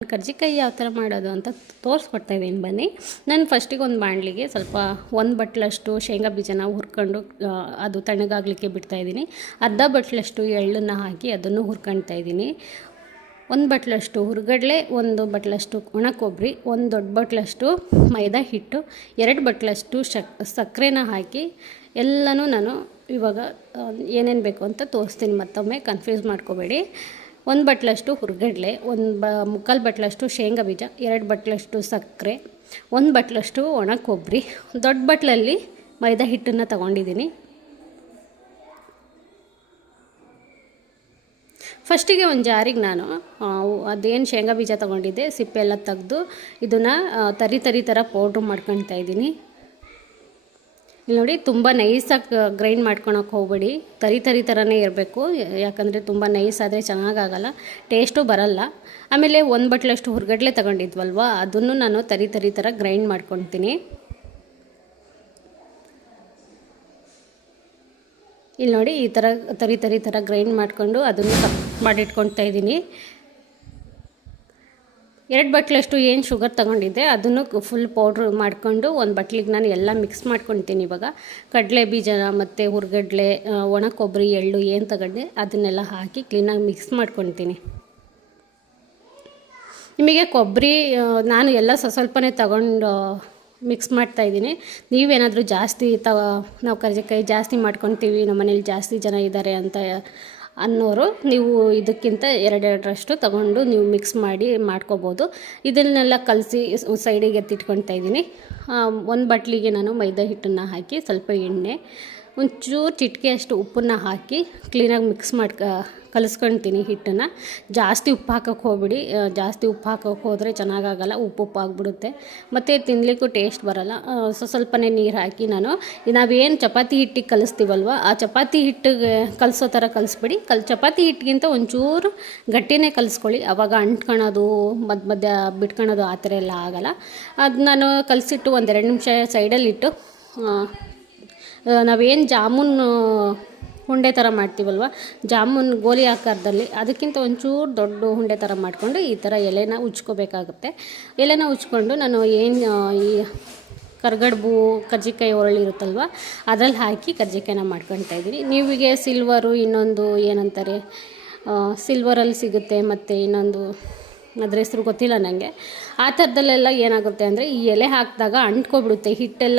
ಕರ್ಜಿಕಾಯಿ ಯಾವ ಥರ ಮಾಡೋದು ಅಂತ ತೋರಿಸ್ಕೊಡ್ತಾ ಇದ್ದೀನಿ ಬನ್ನಿ. ನಾನು ಫಸ್ಟಿಗೆ ಒಂದು ಬಾಣಲಿಗೆ ಸ್ವಲ್ಪ 1 ಬಟ್ಲಷ್ಟು ಶೇಂಗಾ ಬೀಜನ ಹುರ್ಕೊಂಡು ಅದು ತಣ್ಣಗಾಗಲಿಕ್ಕೆ ಬಿಡ್ತಾಯಿದ್ದೀನಿ. ಅರ್ಧ ಬಟ್ಲಷ್ಟು ಎಳ್ಳನ್ನು ಹಾಕಿ ಅದನ್ನು ಹುರ್ಕೊಳ್ತಾ ಇದ್ದೀನಿ. 1 ಬಟ್ಲಷ್ಟು ಹುರ್ಗಡ್ಲೆ, 1 ಬಟ್ಲಷ್ಟು ಒಣ ಕೊಬ್ಬರಿ, 1 ದೊಡ್ಡ ಬಟ್ಲಷ್ಟು ಮೈದಾ ಹಿಟ್ಟು, 2 ಬಟ್ಲಷ್ಟು ಸಕ್ಕರೆನ ಹಾಕಿ ಎಲ್ಲನೂ ನಾನು ಇವಾಗ ಏನೇನು ಬೇಕು ಅಂತ ತೋರಿಸ್ತೀನಿ. ಮತ್ತೊಮ್ಮೆ ಕನ್ಫ್ಯೂಸ್ ಮಾಡ್ಕೋಬೇಡಿ. 1 ಬಟ್ಲಷ್ಟು ಹುರ್ಗಡ್ಲೆ, 1/4 ಬಟ್ಲಷ್ಟು ಶೇಂಗಾ ಬೀಜ, 2 ಬಟ್ಲಷ್ಟು ಸಕ್ಕರೆ, 1 ಬಟ್ಲಷ್ಟು ಒಣ ಕೊಬ್ಬರಿ, ದೊಡ್ಡ ಬಟ್ಲಲ್ಲಿ ಮೈದಾ ಹಿಟ್ಟನ್ನು ತಗೊಂಡಿದ್ದೀನಿ. ಫಸ್ಟಿಗೆ ಒಂದು ಜಾರಿಗೆ ನಾನು ಅದೇನು ಶೇಂಗಾ ಬೀಜ ತೊಗೊಂಡಿದ್ದೆ ಸಿಪ್ಪೆ ಎಲ್ಲ ತೆಗೆದು ಇದನ್ನು ತರಿ ಥರ ಪೌಡ್ರ್ ಮಾಡ್ಕೊಳ್ತಾ ಇದ್ದೀನಿ. ಇಲ್ಲಿ ನೋಡಿ, ತುಂಬ ನೈಸಾಗಿ ಗ್ರೈಂಡ್ ಮಾಡ್ಕೊಳಕ್ಕೆ ಹೋಗಬೇಡಿ, ತರಿ ಥರನೇ ಇರಬೇಕು. ಯಾಕಂದರೆ ತುಂಬ ನೈಸ್ ಆದರೆ ಚೆನ್ನಾಗಾಗಲ್ಲ, ಟೇಸ್ಟು ಬರಲ್ಲ. ಆಮೇಲೆ 1 ಬಟ್ಲಷ್ಟು ಹುರ್ಗಡ್ಲೆ ತಗೊಂಡಿದ್ವಲ್ವ, ಅದನ್ನು ನಾನು ತರಿ ಥರ ಗ್ರೈಂಡ್ ಮಾಡ್ಕೊತೀನಿ. ಇಲ್ಲಿ ನೋಡಿ, ಈ ಥರ ತರಿ ಥರ ಗ್ರೈಂಡ್ ಮಾಡಿಕೊಂಡು ಅದನ್ನು ಕಟ್ ಮಾಡಿಟ್ಕೊಳ್ತಾ ಇದ್ದೀನಿ. 2 ಬಟ್ಲಷ್ಟು ಏನು ಶುಗರ್ ತೊಗೊಂಡಿದ್ದೆ ಅದನ್ನು ಫುಲ್ ಪೌಡ್ರ್ ಮಾಡಿಕೊಂಡು ಒಂದು ಬಟ್ಲಿಗೆ ನಾನು ಎಲ್ಲ ಮಿಕ್ಸ್ ಮಾಡ್ಕೊತೀನಿ. ಇವಾಗ ಕಡಲೆ ಬೀಜ ಮತ್ತು ಹುರ್ಗಡ್ಲೆ, ಒಣ ಕೊಬ್ಬರಿ, ಎಳ್ಳು ಏನು ತಗೊಂಡೆ ಅದನ್ನೆಲ್ಲ ಹಾಕಿ ಕ್ಲೀನಾಗಿ ಮಿಕ್ಸ್ ಮಾಡ್ಕೊತೀನಿ. ನಿಮಗೆ ಕೊಬ್ಬರಿ ನಾನು ಎಲ್ಲ ಸ್ವಲ್ಪನೇ ತಗೊಂಡು ಮಿಕ್ಸ್ ಮಾಡ್ತಾಯಿದ್ದೀನಿ. ನೀವೇನಾದರೂ ಜಾಸ್ತಿ ನಾವು ಕರ್ಜಿಕಾಯಿ ಜಾಸ್ತಿ ಮಾಡ್ಕೊತೀವಿ, ನಮ್ಮ ಮನೇಲಿ ಜಾಸ್ತಿ ಜನ ಇದ್ದಾರೆ ಅಂತ ಅನ್ನೋರು ನೀವು ಇದಕ್ಕಿಂತ 2 ತಗೊಂಡು ನೀವು ಮಿಕ್ಸ್ ಮಾಡಿ ಮಾಡ್ಕೋಬೋದು. ಇದನ್ನೆಲ್ಲ ಕಲಸಿ ಸೈಡಿಗೆ ಎತ್ತಿಟ್ಕೊಳ್ತಾ ಇದ್ದೀನಿ. 1 ಬಟ್ಲಿಗೆ ನಾನು ಮೈದಾ ಹಿಟ್ಟನ್ನು ಹಾಕಿ ಸ್ವಲ್ಪ ಎಣ್ಣೆ, ಒಂಚೂರು ಚಿಟಿಕೆಯಷ್ಟು ಉಪ್ಪನ್ನು ಹಾಕಿ ಕ್ಲೀನಾಗಿ ಮಿಕ್ಸ್ ಕಲಿಸ್ಕೊಳ್ತೀನಿ ಹಿಟ್ಟನ್ನು. ಜಾಸ್ತಿ ಉಪ್ಪು ಹಾಕೋಕ್ಕೆ ಹೋಗ್ಬಿಡಿ, ಜಾಸ್ತಿ ಉಪ್ಪು ಹಾಕೋಕ್ಕೆ ಹೋದರೆ ಚೆನ್ನಾಗಾಗಲ್ಲ, ಉಪ್ಪು ಆಗಿಬಿಡುತ್ತೆ, ಮತ್ತು ತಿನ್ನಲಿಕ್ಕೂ ಟೇಸ್ಟ್ ಬರಲ್ಲ. ಸ್ವಲ್ಪನೇ ನೀರು ಹಾಕಿ ನಾವೇನು ಚಪಾತಿ ಹಿಟ್ಟಿಗೆ ಕಲಿಸ್ತೀವಲ್ವ, ಆ ಚಪಾತಿ ಹಿಟ್ಟಿಗೆ ಕಲಿಸೋ ಥರ ಕಲಿಸ್ಬಿಡಿ. ಚಪಾತಿ ಹಿಟ್ಟಿಗಿಂತ ಒಂಚೂರು ಗಟ್ಟಿನೇ ಕಲಿಸ್ಕೊಳ್ಳಿ, ಆವಾಗ ಅಂಟ್ಕೊಳೋದು ಮಧ್ಯ ಬಿಟ್ಕೊಳೋದು ಆ ಥರ ಎಲ್ಲ ಆಗೋಲ್ಲ. ಅದು ನಾನು ಕಲಸಿಟ್ಟು 1-2 ನಿಮಿಷ ಸೈಡಲ್ಲಿಟ್ಟು ನಾವೇನು ಜಾಮೂನ್ ಉಂಡೆ ಥರ ಮಾಡ್ತೀವಲ್ವ, ಜಾಮೂನ್ ಗೋಲಿ ಆಕಾರದಲ್ಲಿ, ಅದಕ್ಕಿಂತ ಒಂಚೂರು ದೊಡ್ಡ ಉಂಡೆ ಥರ ಮಾಡಿಕೊಂಡು ಈ ಥರ ಎಲೆನ ಉಜ್ಕೋಬೇಕಾಗುತ್ತೆ. ಎಲೆನ ಉಜ್ಕೊಂಡು ನಾನು ಏನು ಈ ಕರ್ಗಡ್ಬು ಕರ್ಜಿಕಾಯಿ ಒರಳಿರುತ್ತಲ್ವ ಅದರಲ್ಲಿ ಹಾಕಿ ಕರ್ಜಿಕಾಯಿನ ಮಾಡ್ಕೊಳ್ತಾ ಇದ್ದೀನಿ. ನೀವಿಗೆ ಸಿಲ್ವರು, ಇನ್ನೊಂದು ಏನಂತಾರೆ ಸಿಲ್ವರಲ್ಲಿ ಸಿಗುತ್ತೆ, ಮತ್ತು ಇನ್ನೊಂದು ಅದ್ರ ಹೆಸರು ಗೊತ್ತಿಲ್ಲ ನನಗೆ. ಆ ಥರದಲ್ಲೆಲ್ಲ ಏನಾಗುತ್ತೆ ಅಂದರೆ ಈ ಎಲೆ ಹಾಕಿದಾಗ ಅಂಟ್ಕೊಬಿಡುತ್ತೆ ಹಿಟ್ಟೆಲ್ಲ.